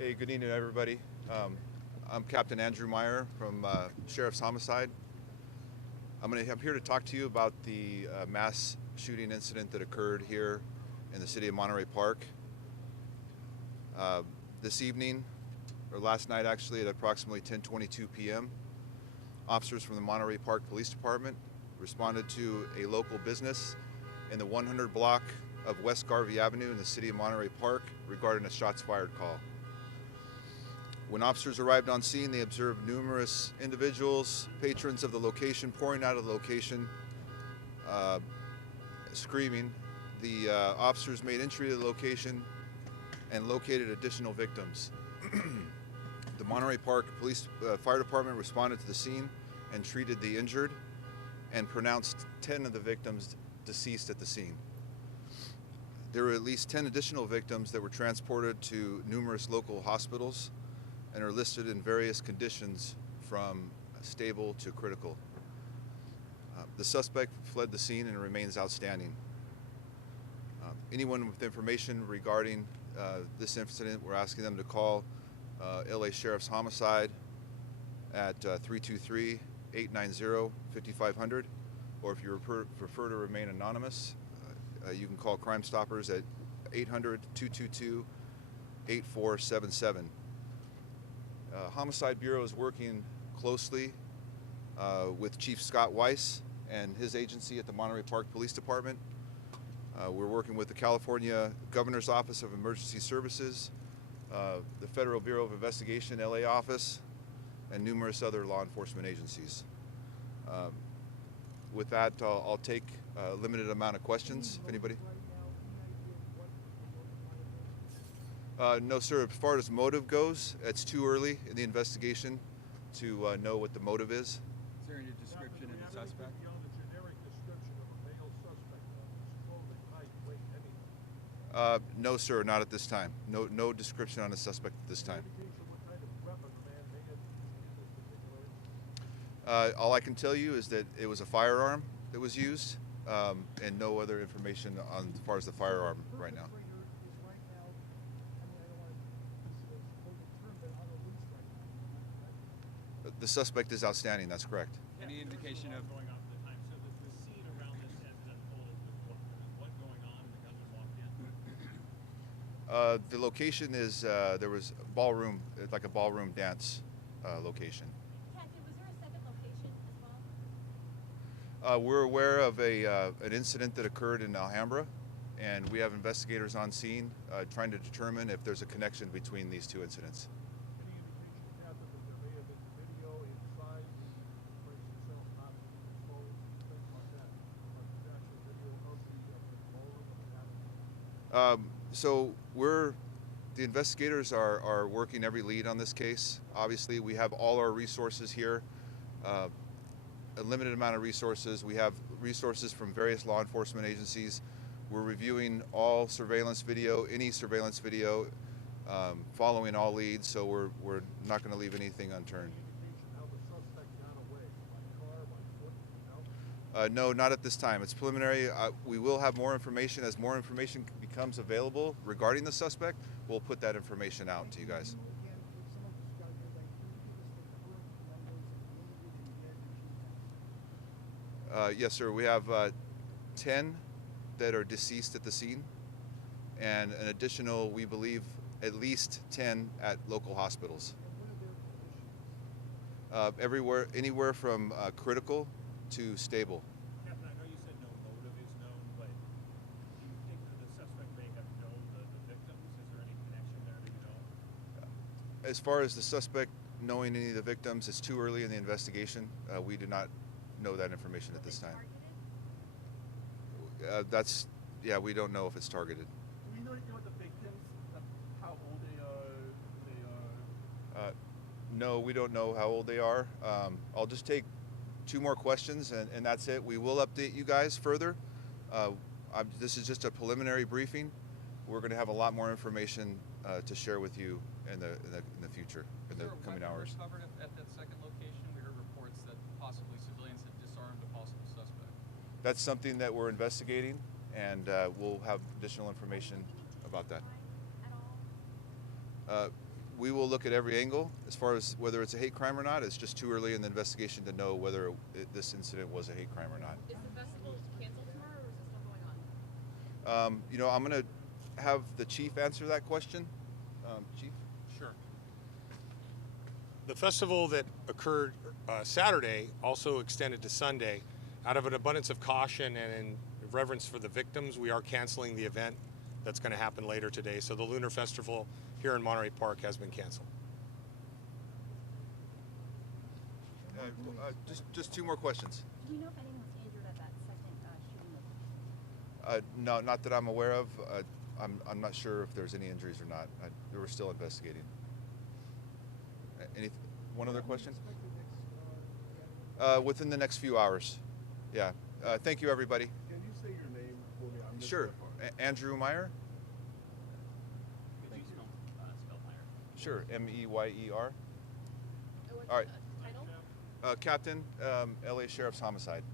Hey, good evening, everybody. I'm Captain Andrew Meyer from Sheriff's Homicide. I'm here to talk to you about the mass shooting incident that occurred here in the city of Monterey Park this evening, or last night actually, at approximately 10:22 p.m. Officers from the Monterey Park Police Department responded to a local business in the 100 block of West Garvey Avenue in the city of Monterey Park regarding a shots fired call. When officers arrived on scene, they observed numerous individuals, patrons of the location, pouring out of the location, screaming. The officers made entry to the location and located additional victims. The Monterey Park Police Fire Department responded to the scene and treated the injured and pronounced 10 of the victims deceased at the scene. There were at least 10 additional victims that were transported to numerous local hospitals and are listed in various conditions from stable to critical. The suspect fled the scene and remains outstanding. Anyone with information regarding this incident, we're asking them to call LA Sheriff's Homicide at 323-890-5500, or if you prefer to remain anonymous, you can call Crime Stoppers at 800-222-8477. Homicide Bureau is working closely with Chief Scott Weiss and his agency at the Monterey Park Police Department. We're working with the California Governor's Office of Emergency Services, the Federal Bureau of Investigation LA office, and numerous other law enforcement agencies. With that, I'll take a limited amount of questions, if anybody. No, sir. As far as motive goes, it's too early in the investigation to know what the motive is. Is there any description of the suspect? Beyond the generic description of a male suspect, his clothing, height, weight, anything? No, sir, not at this time. No description on the suspect at this time. Indication what kind of weapon the man may have used in this particular incident? All I can tell you is that it was a firearm that was used, and no other information on as far as the firearm right now. The suspect is outstanding, that's correct. Any indication of going on at the time? So the scene around this as it unfolded was what going on and the gunman walked in? The location is, there was a ballroom, like a ballroom dance location. Captain, was there a second location as well? We're aware of an incident that occurred in Alhambra, and we have investigators on scene trying to determine if there's a connection between these two incidents. Any indication, Captain, that there may have been video inside the place itself, not phones, things like that? There's actual video of the ballroom of the happening? So the investigators are working every lead on this case. Obviously, we have all our resources here, a limited amount of resources. We have resources from various law enforcement agencies. We're reviewing all surveillance video, any surveillance video, following all leads, so we're not going to leave anything unturned. Any indication how the suspect got away? By car, by foot, no? No, not at this time. It's preliminary. We will have more information. As more information becomes available regarding the suspect, we'll put that information out to you guys. Yes, sir. We have 10 that are deceased at the scene, and an additional, we believe, at least 10 at local hospitals. Anywhere from critical to stable. Captain, I know you said no motive is known, but do you think that the suspect may have known the victims? Is there any connection there that you know? As far as the suspect knowing any of the victims, it's too early in the investigation. We do not know that information at this time. We don't know if it's targeted. Do we know anything about the victims? How old they are? No, we don't know how old they are. I'll just take 2 more questions, and that's it. We will update you guys further. This is just a preliminary briefing. We're going to have a lot more information to share with you in the future, in the coming hours. Recovered at that second location? We heard reports that possibly civilians had disarmed a possible suspect. That's something that we're investigating, and we'll have additional information about that. we will look at every angle as far as whether it's a hate crime or not. It's just too early in the investigation to know whether this incident was a hate crime or not. Is the festival canceled tomorrow, or is it still going on? You know, I'm going to have the chief answer that question. Chief? Sure. The festival that occurred Saturday also extended to Sunday. Out of an abundance of caution and in reverence for the victims, we are canceling the event that's going to happen later today. So the Lunar Festival here in Monterey Park has been canceled. Just two more questions. Do you know if anyone was injured at that second shooting? No, not that I'm aware of. I'm not sure if there's any injuries or not. We're still investigating. One other question? Within the next few hours. Yeah. Thank you, everybody. Can you say your name for me? I missed Sure. that part. Andrew Meyer? Could you spell Meyer? Sure. Meyer. What's All right. the title? Captain, LA Sheriff's Homicide.